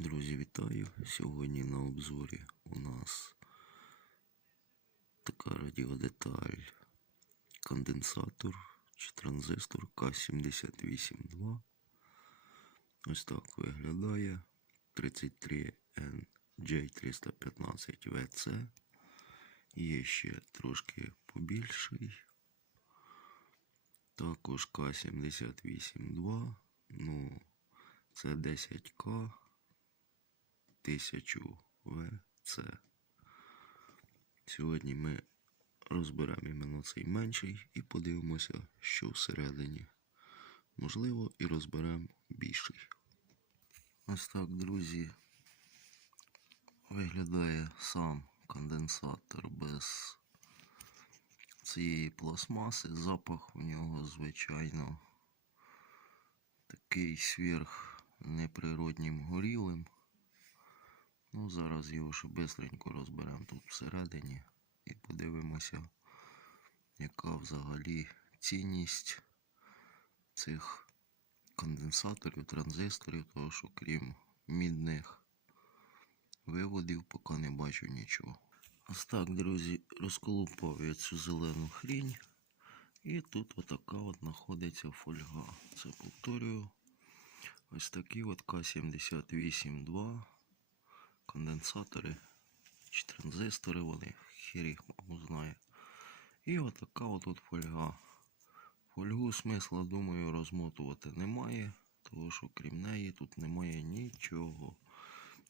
Друзі, вітаю! Сьогодні на обзорі у нас така радіодеталь конденсатор чи транзистор К78-2. Ось так виглядає 33NJ315VC. Є ще трошки побільший. Також К78-2. Ну, це 10К. 1000 ВЦ. Сьогодні ми розберемо іменно цей менший і подивимося, що всередині. Можливо, і розберемо більший. Ось так, друзі, виглядає сам конденсатор без цієї пластмаси. Запах у нього, звичайно, такий сверх неприроднім горілим. Ну, зараз його ще бистренько розберемо тут всередині і подивимося, яка взагалі цінність цих конденсаторів, транзисторів, тому що крім мідних виводів, поки не бачу нічого. Ось так, друзі, розколупав я цю зелену хрінь. І тут отака от знаходиться фольга. Це повторюю. Ось такі от К78-2 конденсатори чи транзистори, вони маму знає. І отака отут фольга. Фольгу смисла, думаю, розмотувати немає, тому що крім неї тут немає нічого.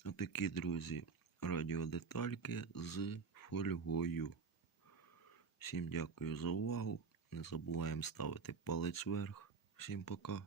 Отакі, друзі, радіодетальки з фольгою. Всім дякую за увагу. Не забуваємо ставити палець вверх. Всім пока.